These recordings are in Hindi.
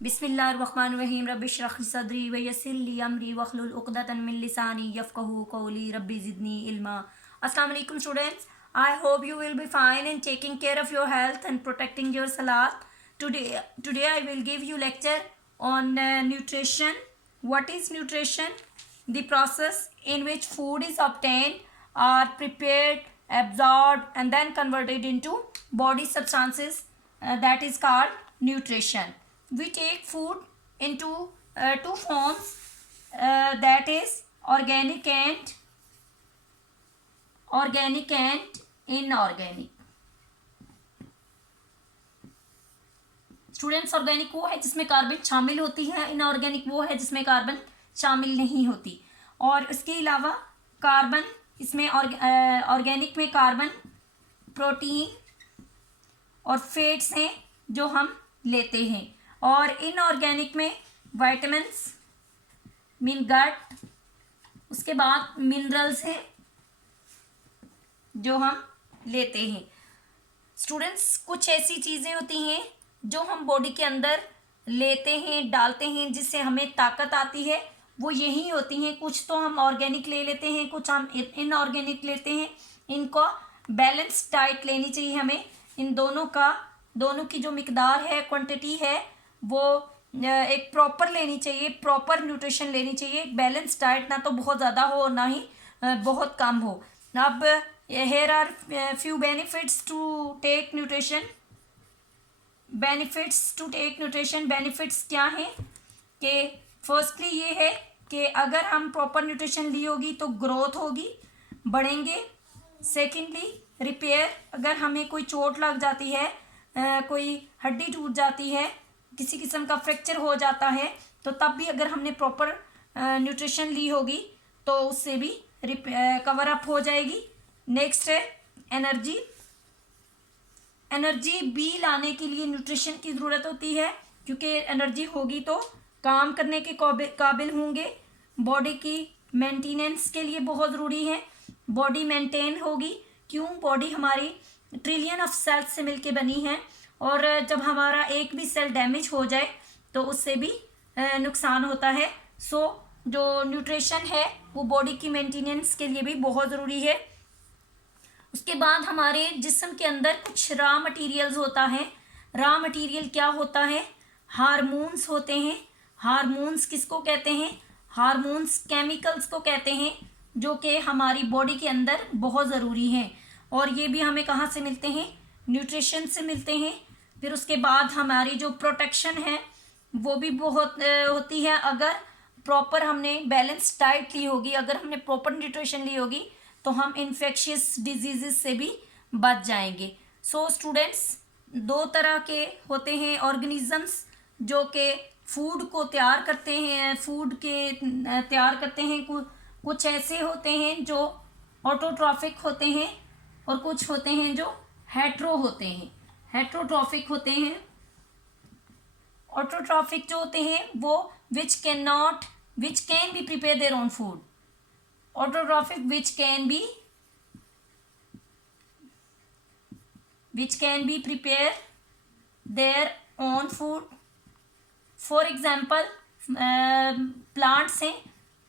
बिस्मिल्लाहिर्रहमानिर्रहीम रब्बिश्रह ली सदरी व यस्सिर ली अमरी वहलुल उक़दतन मिन लिसानी यफ़क़हू क़ौली रब्बी ज़िदनी इल्मा। अस्सलाम वालेकुम students, I hope you will be fine in taking care of your health and protecting your salat. Today I will give you lecture on nutrition. What is nutrition? The process in which food is obtained or prepared, absorbed and then converted into body substances, that is called nutrition. We take food into two forms, that is organic and inorganic. Students, organic वो है जिसमें कार्बन शामिल होती है, इनऑर्गेनिक वो है जिसमें कार्बन शामिल नहीं होती। और इसके अलावा कार्बन इसमें ऑर्गेनिक में कार्बन, प्रोटीन और फैट्स हैं जो हम लेते हैं, और इनऑर्गेनिक में विटामिन्स, गट, उसके बाद मिनरल्स हैं जो हम लेते हैं। स्टूडेंट्स, कुछ ऐसी चीज़ें होती हैं जो हम बॉडी के अंदर लेते हैं, डालते हैं, जिससे हमें ताकत आती है, वो यही होती हैं। कुछ तो हम ऑर्गेनिक ले लेते हैं, कुछ हम इनऑर्गेनिक लेते हैं। इनको बैलेंस डाइट लेनी चाहिए हमें। इन दोनों की जो मिकदार है, क्वांटिटी है, वो एक प्रॉपर लेनी चाहिए, प्रॉपर न्यूट्रिशन लेनी चाहिए। बैलेंस डाइट ना तो बहुत ज़्यादा हो और ना ही बहुत कम हो। अब here are few benefits to take nutrition. Benefits क्या हैं कि फर्स्टली ये है कि अगर हम प्रॉपर न्यूट्रिशन ली होगी तो ग्रोथ होगी, बढ़ेंगे। सेकेंडली रिपेयर, अगर हमें कोई चोट लग जाती है, कोई हड्डी टूट जाती है, किसी किस्म का फ्रैक्चर हो जाता है, तो तब भी अगर हमने प्रॉपर न्यूट्रिशन ली होगी तो उससे भी कवर अप हो जाएगी। नेक्स्ट है एनर्जी भी लाने के लिए न्यूट्रिशन की ज़रूरत होती है, क्योंकि एनर्जी होगी तो काम करने के काबिल होंगे। बॉडी की मेंटेनेंस के लिए बहुत ज़रूरी है, बॉडी मेंटेन होगी। क्यों? बॉडी हमारी ट्रिलियन ऑफ सेल्स से मिलके बनी है, और जब हमारा एक भी सेल डैमेज हो जाए तो उससे भी नुकसान होता है। सो जो न्यूट्रिशन है वो बॉडी की मेंटेनेंस के लिए भी बहुत ज़रूरी है। उसके बाद हमारे जिस्म के अंदर कुछ रॉ मटेरियल्स होता है। रॉ मटेरियल क्या होता है? हार्मोन्स होते हैं। हार्मोन्स किसको कहते हैं? हार्मोन्स केमिकल्स को कहते हैं, जो कि हमारी बॉडी के अंदर बहुत ज़रूरी हैं। और ये भी हमें कहाँ से मिलते हैं? न्यूट्रिशन से मिलते हैं। फिर उसके बाद हमारी जो प्रोटेक्शन है वो भी बहुत होती है। अगर प्रॉपर हमने बैलेंस डाइट ली होगी, अगर हमने प्रॉपर न्यूट्रिशन ली होगी, तो हम इन्फेक्शियस डिजीज़ से भी बच जाएंगे। सो स्टूडेंट्स, दो तरह के होते हैं ऑर्गेनिजम्स जो कि फूड को तैयार करते हैं, कुछ ऐसे होते हैं जो ऑटोट्रॉफिक होते हैं, और कुछ होते हैं जो हेट्रोट्रॉफिक होते हैं। ऑटोट्रॉफिक जो होते हैं वो which can be prepare their own food. Autotrophic which can be prepare their own food. For example, plants हैं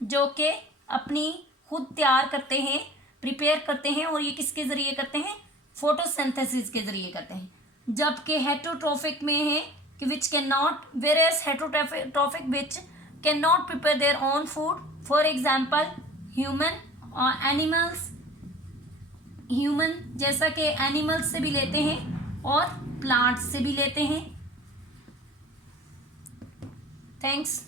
जो कि अपनी खुद तैयार करते हैं, प्रिपेयर करते हैं, और ये किसके ज़रिए करते हैं? फोटोसिंथेसिस के ज़रिए करते हैं। जबकि हेट्रोट्रॉफिक में है कि which can not, whereas heterotrophic which can not prepare their own food. For example human और ह्यूमन जैसा कि एनिमल्स से भी लेते हैं और प्लांट्स से भी लेते हैं। थैंक्स।